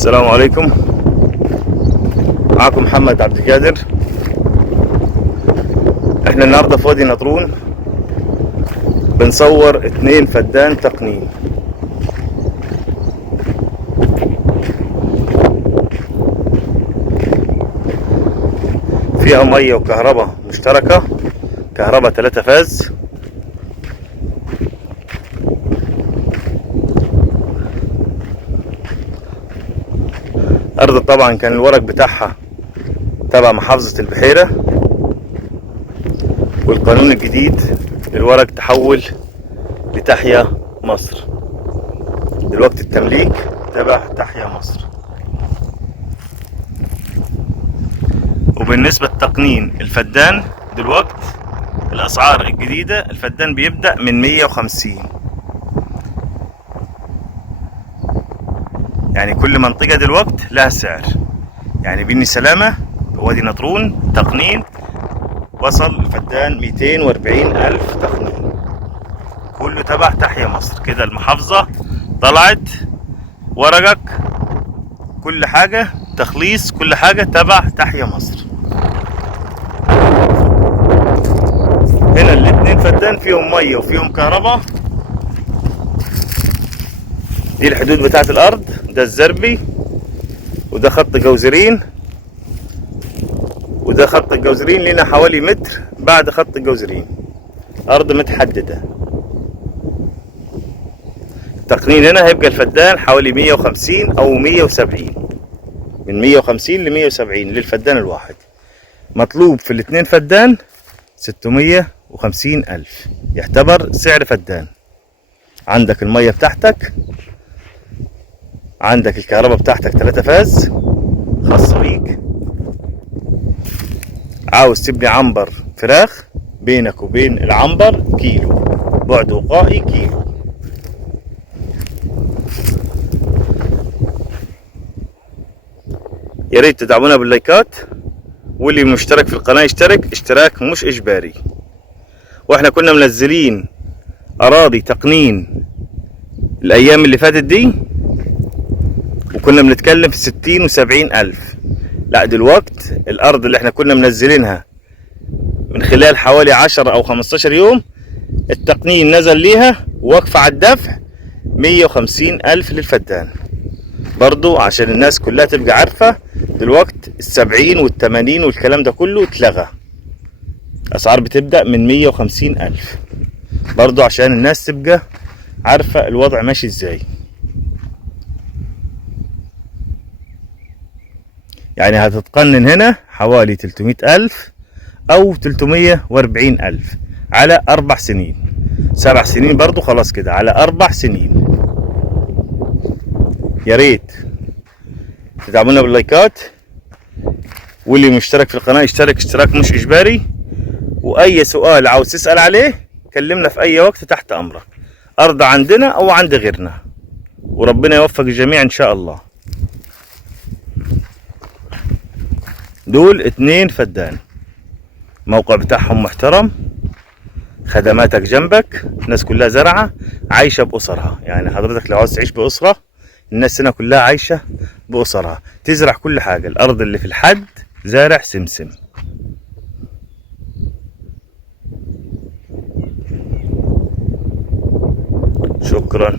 السلام عليكم. معكم محمد عبد القادر. احنا النهارده في وادي نطرون بنصور 2 فدان تقنين. فيها ميه وكهرباء مشتركه، كهرباء 3 فاز. أرض طبعا كان الورق بتاعها تبع محافظة البحيرة، والقانون الجديد الورق تحول لتحيا مصر. دلوقتي التمليك تبع تحيا مصر. وبالنسبة للتقنين الفدان دلوقتي الأسعار الجديدة، الفدان بيبدأ من 150. يعني كل منطقة دلوقتي لها سعر. يعني بني سلامة وادي نطرون تقنين وصل الفدان 240,000 تقنين، كله تبع تحيا مصر. كده المحافظة طلعت ورقك، كل حاجة تخليص، كل حاجة تبع تحيا مصر. هنا ال2 فدان فيهم مية وفيهم كهرباء. دي الحدود بتاعت الأرض، ده الزربي وده خط جوزرين، وده خط الجوزرين لنا حوالي متر بعد خط الجوزرين. أرض متحددة. التقنين هنا هيبقى الفدان حوالي 150 أو 170، من 150 ل 170 للفدان الواحد. مطلوب في ال2 فدان 650,000، يعتبر سعر فدان. عندك المية بتاعتك، عندك الكهرباء بتاعتك 3 فاز خاصة بيك. عاوز تبني عنبر فراخ، بينك وبين العنبر كيلو، بعد وقائي كيلو. يا ريت تدعمونا باللايكات، واللي مشترك في القناة يشترك، اشتراك مش اجباري. واحنا كنا منزلين اراضي تقنين الايام اللي فاتت دي، وكنا بنتكلم في 60 و70 الف. لا دلوقت الارض اللي احنا كنا منزلينها من خلال حوالي 10 او 15 يوم، التقنين نزل ليها واقفة على الدفع 150,000 للفدان. برضو عشان الناس كلها تبقى عارفة، دلوقت 70 و80 والكلام ده كله اتلغى. اسعار بتبدأ من 150,000، برضو عشان الناس تبقى عارفة الوضع ماشي ازاي. يعني هتتقنن هنا حوالي 300,000 او 340,000 على 4 سنين. 7 سنين برضو خلاص كده على 4 سنين. يا ريت تدعمونا باللايكات، واللي مشترك في القناة يشترك، اشتراك مش اجباري. واي سؤال عاوز تسأل عليه كلمنا في اي وقت، تحت امرك. ارض عندنا او عند غيرنا، وربنا يوفق الجميع ان شاء الله. دول 2 فدان، موقع بتاعهم محترم، خدماتك جنبك، الناس كلها زرعة عايشة بأسرها. يعني حضرتك لو عاوز تعيش بأسرة، الناس هنا كلها عايشة بأسرها، تزرع كل حاجة. الأرض اللي في الحد زارع سمسم. شكرا.